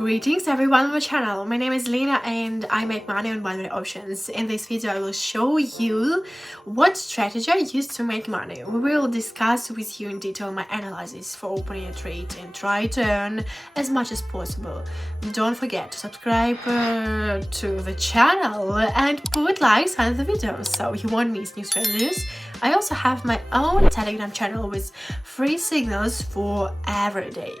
Greetings everyone on my channel. My name is Lina and I make money on binary options. In this video I will show you what strategy I use to make money. We will discuss with you in detail my analysis for opening a trade and try to earn as much as possible. Don't forget to subscribe to the channel and put likes on the video so you won't miss new strategies. I also have my own Telegram channel with free signals for every day.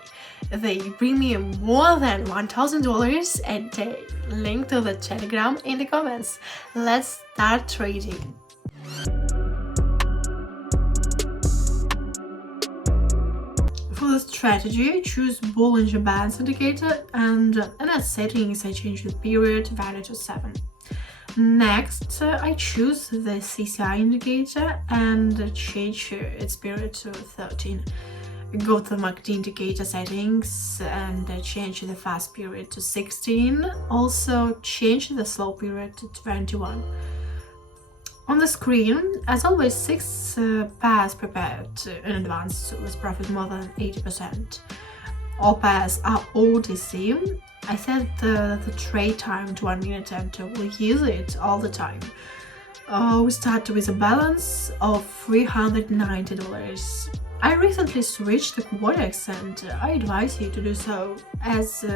They bring me more than $1,000 a day. Link to the Telegram in the comments. Let's start trading. For the strategy, choose Bollinger Bands indicator and in its settings I change the period value to 7. Next, I choose the CCI indicator and change its period to 13. Go to the MACD indicator settings and change the fast period to 16. Also change the slow period to 21. On the screen, as always, 6 pairs prepared in advance with profit more than 80%. All pairs are OTC. I set the trade time to 1 minute and will use it all the time. We start with a balance of $390. I recently switched to Quotex and I advise you to do so, as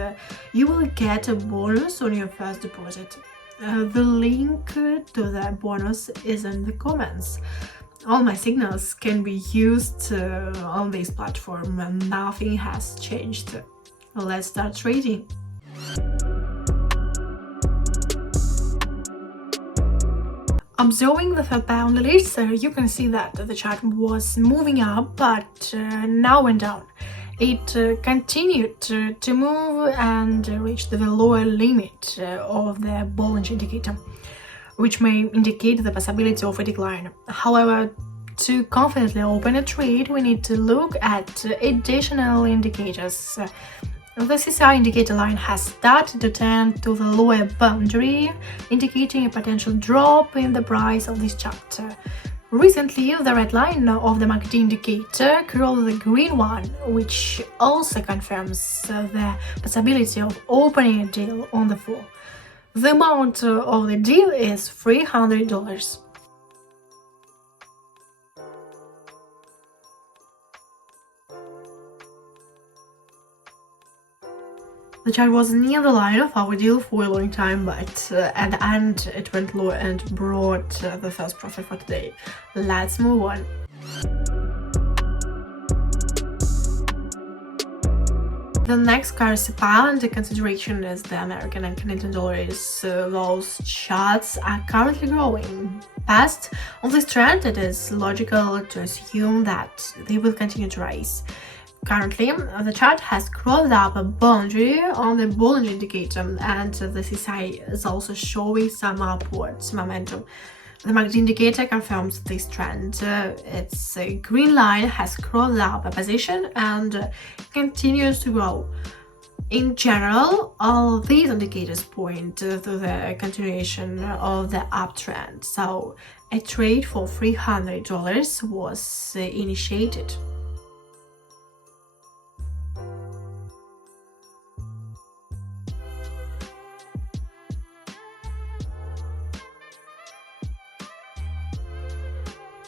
you will get a bonus on your first deposit. The link to the bonus is in the comments. All my signals can be used on this platform and nothing has changed. Let's start trading. Observing the third pair on the list, you can see that the chart was moving up but now went down. It continued to move and reached the lower limit of the Bollinger indicator, which may indicate the possibility of a decline. However, to confidently open a trade, we need to look at additional indicators. The CCI indicator line has started to turn to the lower boundary, indicating a potential drop in the price of this chart. Recently, the red line of the MACD indicator crossed the green one, which also confirms the possibility of opening a deal on the fall. The amount of the deal is $300. The chart was near the line of our deal for a long time, but at the end it went low and brought the first profit for today. Let's move on. The next currency pair under consideration is the American and Canadian dollars. Those charts are currently growing. Based on this trend, it is logical to assume that they will continue to rise. Currently, the chart has crossed up a boundary on the Bollinger indicator and the CCI is also showing some upwards momentum. The MACD indicator confirms this trend. Its green line has crossed up a position and continues to grow. In general, all these indicators point to the continuation of the uptrend, so a trade for $300 was initiated.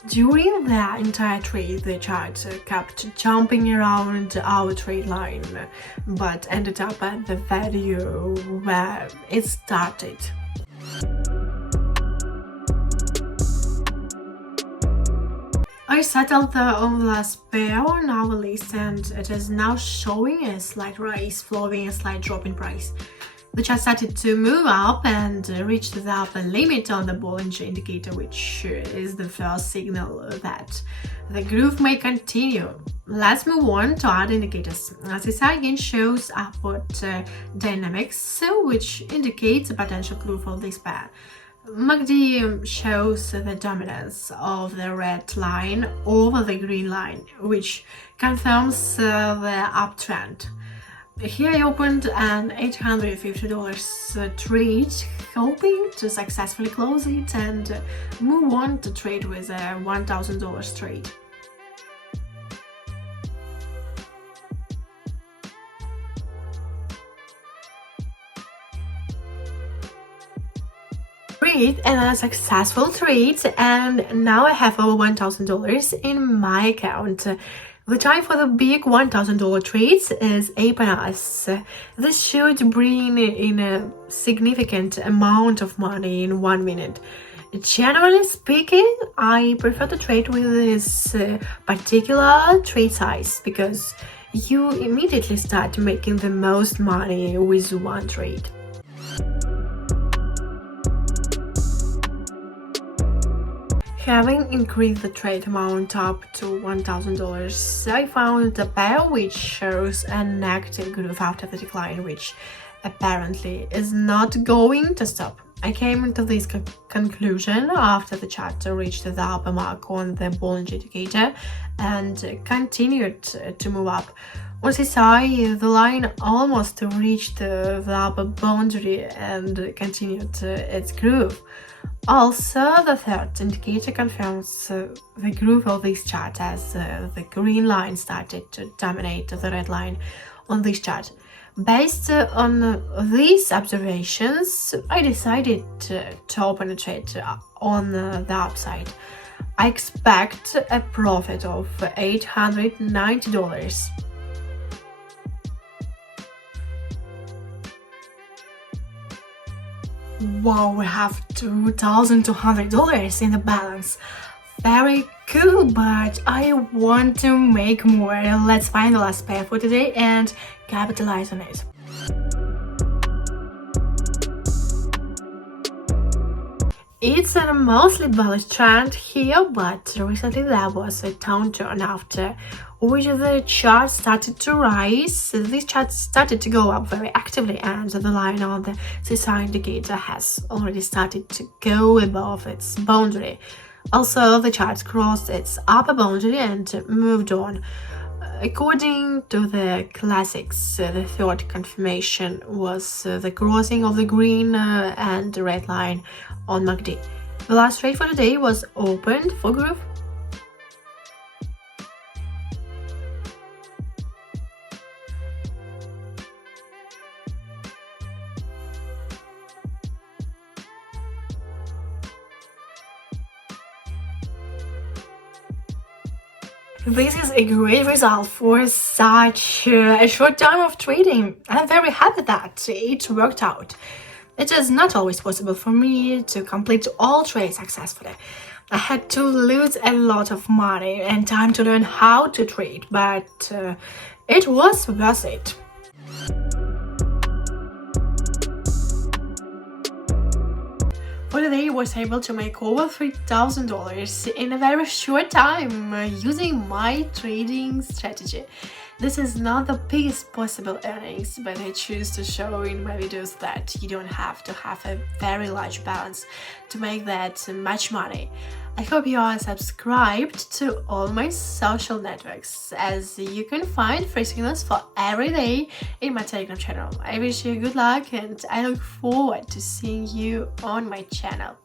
During the entire trade, the chart kept jumping around our trade line, but ended up at the value where it started. I settled on the last pair on our list and it is now showing a slight rise, following a slight drop in price. The chart started to move up and reached the upper limit on the Bollinger indicator, which is the first signal that the groove may continue. Let's move on to other indicators. CCI again shows upward dynamics, which indicates a potential clue for this pair. MACD shows the dominance of the red line over the green line, which confirms the uptrend. Here I opened an $850 trade, hoping to successfully close it and move on to trade with a $1,000 trade. agreed on a successful trade, and now I have over $1,000 in my account. The time for the big $1,000 trades is upon us. This should bring in a significant amount of money in 1 minute. Generally speaking, I prefer to trade with this particular trade size because you immediately start making the most money with one trade. Having increased the trade amount up to $1,000, I found a pair which shows a negative groove after the decline, which apparently is not going to stop. I came to this conclusion after the chart reached the upper mark on the Bollinger Indicator and continued to move up. On CSI, the line almost reached the upper boundary and continued its groove. Also, the third indicator confirms the groove of this chart as the green line started to dominate the red line on this chart. Based on these observations, I decided to open a trade on the upside. I expect a profit of $890. Wow, we have $2,200 in the balance. Very cool, but I want to make more. Let's find the last pair for today and capitalize on it. It's a mostly bullish trend here, but recently there was a downturn after which the chart started to rise. This chart started to go up very actively, and the line on the CSI indicator has already started to go above its boundary. Also, the chart crossed its upper boundary and moved on. According to the classics, the third confirmation was the crossing of the green and red line on MACD. The last trade for the day was opened for groove. This is a great result for such a short time of trading. I'm very happy that it worked out. It is not always possible for me to complete all trades successfully. I had to lose a lot of money and time to learn how to trade, but it was worth it. For today, I was able to make over $3,000 in a very short time using my trading strategy. This is not the biggest possible earnings, but I choose to show in my videos that you don't have to have a very large balance to make that much money. I hope you are subscribed to all my social networks, as you can find free signals for every day in my Telegram channel. I wish you good luck and I look forward to seeing you on my channel.